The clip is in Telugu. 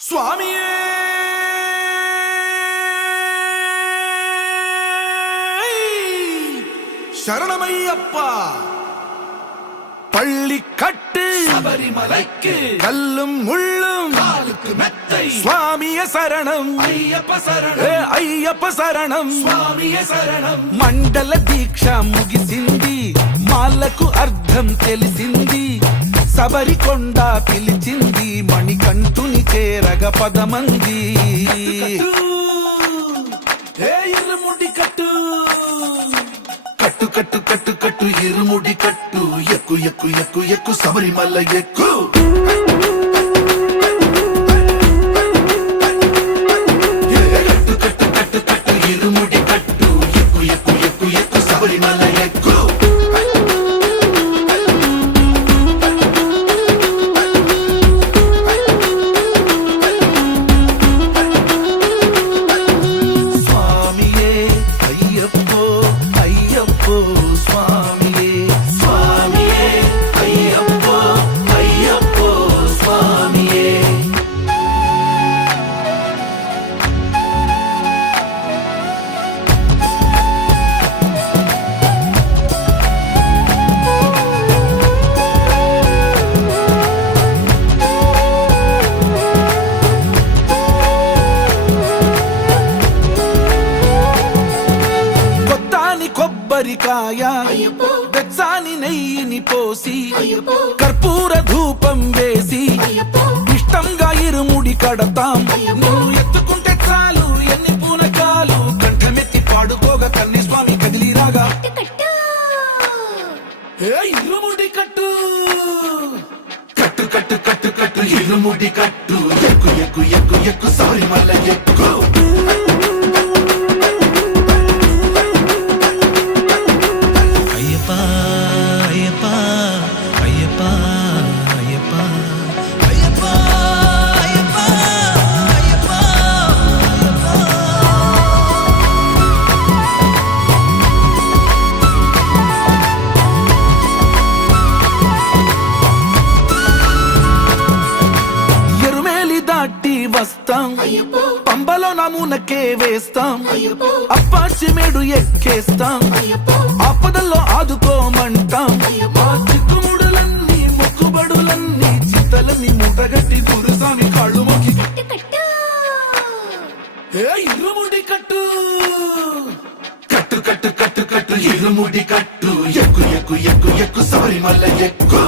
சுவாமியே சரணமையப்பா. பள்ளி கட்டு சபரிமலைக்கு கல்லும் முள்ளும் காலுக்கு மெத்தை சுவாமிய சரணம் ஐயப்ப சரணம் అయ్యప్ప శరణం స్వామియే శరణం. మండల దీక్ష ముగిసింది, మాలకు అర్థం తెలిసింది, సబరికొండ పిలిచింది, మణికంఠుని చేరగ పదమంది. ఇరుముడి కట్టు కట్టు కట్టు కట్టు కట్టు ఇరుముడి కట్టు, ఎక్కు ఎక్కు ఎక్కు ఎక్కు శబరిమల ఎక్కు. కట్టు కట్టు కట్టు కట్టు ఇరుముడి కట్టు, ఎక్కు ఎక్కు ఎక్కు ఎక్కు శబరిమల ఎక్కు. స్వామియే అయ్యప్పో అయ్యప్పో స్వామియే స్వామియే అయ్యప్పో అయ్యప్పో స్వామియే. కొత్తాని కొబ్బరికాయ అయ్యప్పో వెచ్చాని నెయ్యిని పోసి అయ్యప్పో కర్పూర ధూపం వేసి అయ్యప్పో ఇష్టంగా ఇరుముడి కడతాం. అయ్యప్పో. నువ్వు ఎత్తుకుంటే చాలు ఎన్ని పూనకాలు, కంఠమెత్తి పాడుకోగా కన్య స్వామి కదిలిరాగా. కట్టు ఇరుముడి కట్టు కట్టు కట్టు కట్టు కట్టు ఇరుముడి కట్టు, ఎక్కు ఎక్కు ఎక్కు ఎక్కు శబరిమల ఎక్కు. అయ్యప్ప అయ్యప్ప అయ్యప్ప అయ్యప్ప అయ్యప్ప అయ్యప్ప అయ్యప్ప ఎరుమేలి దాటి వస్తాం, అయ్యప్పో పంబలో నమూనకే వేస్తాం, అయ్యప్పో అప్పాచిమేడు ఎక్కేస్తాం, అయ్యప్పో ఆపదల్లో ఆదుకోమంటాం. అయ్యప్ప. మా చిక్కుముడులన్నీ మొక్కుబడులన్నీ చింతలన్నీ మూటగట్టి గురుస్వామి కాళ్ళు మొక్కి కట్టు ఇరుముడి కట్టు కట్టు కట్టు కట్టు కట్టు ఇరుముడి కట్టు, ఎక్కు ఎక్కు ఎక్కు ఎక్కు శబరిమల ఎక్కు.